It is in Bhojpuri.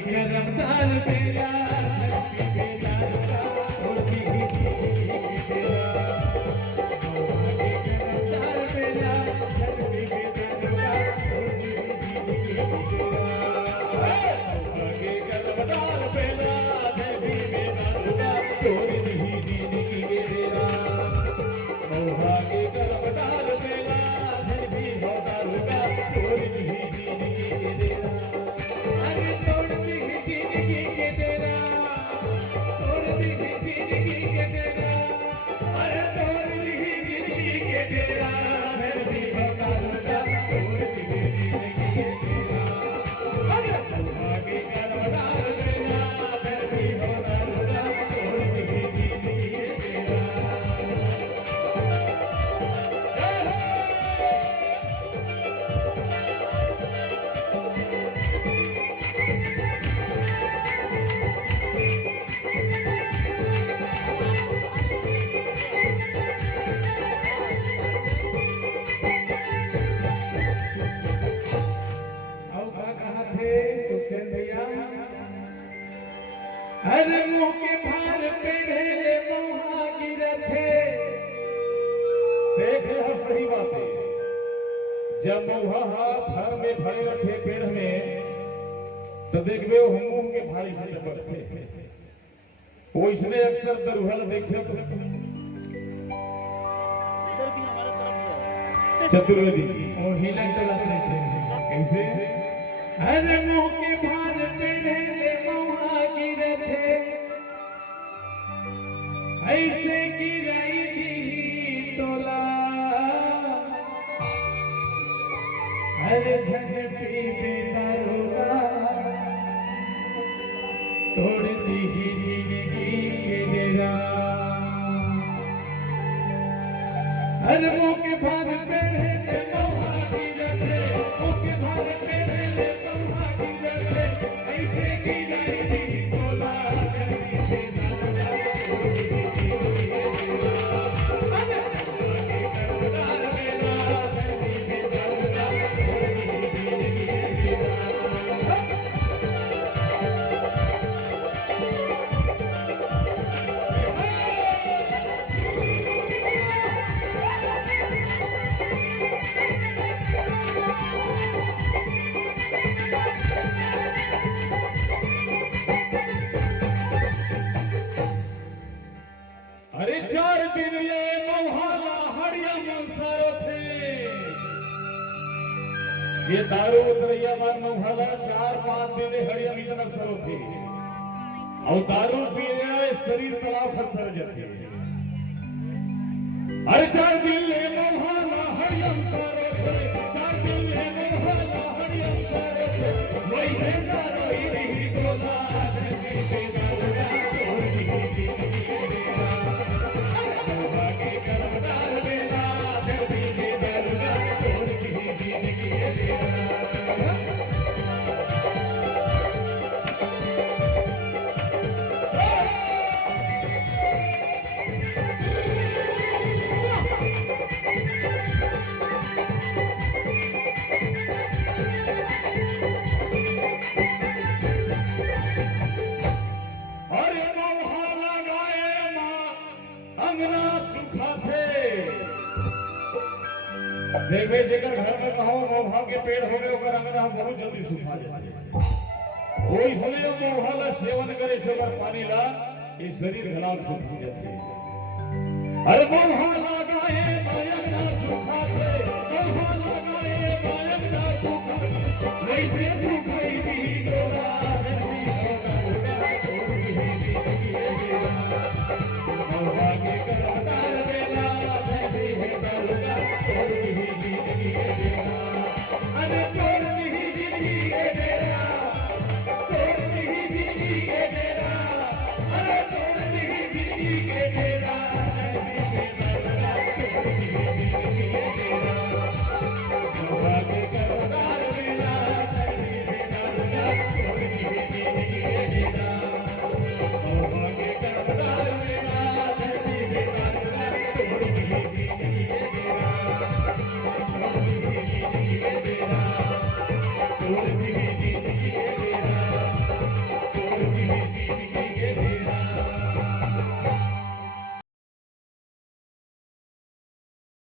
करमदार बेला हर मुंह के भार पे ढेले मोहा गिरथे। देख यह सही बात है। जब मोहा फर में खड़े रखे पेड़ में तो देखबे वो मुंह के भारी से टपकते। वो इसने अक्सर दरुहल देखे चतुर्वेदी जी वो हिलन डुलाते थे कैसे हर मुंह के भार पे ढेले मोहा गिरथे। ऐसे गिरई दी तोला हर झगपी बेदारोगा तोड़ दी ही जिंदगी के डेरा। हर मुंह के भार पे ढेले मोहा गिरथे। मुंह के भार पे ढेले मोहा गिरथे। ऐसे गिरई दी तोला अरे 4 दिन ये मोहाला हड़िया मंसारो थे। ये दारू उतरैया बार मोहाला 4-5 दिन हड़िया इतना सरो थे। और दारू पी रहे शरीर तलाव खर सर जाते। अरे 4 दिन ये मोहाला हड़िया मंसारो थे। 4 दिन ये मोहाला हड़िया मंसारो थे। वैसे दारू ही नहीं तोला देखबे जेकर घर में कहो मोहा के पेड़ हो गए ओकर अंगना बहुत जल्दी सूखा जाए। वो इसलिए मोहा ला सेवन करे से अगर पानी ला ये शरीर घनाल सूख जाते। अरे मोहा लगाए अंगना सूखा थे।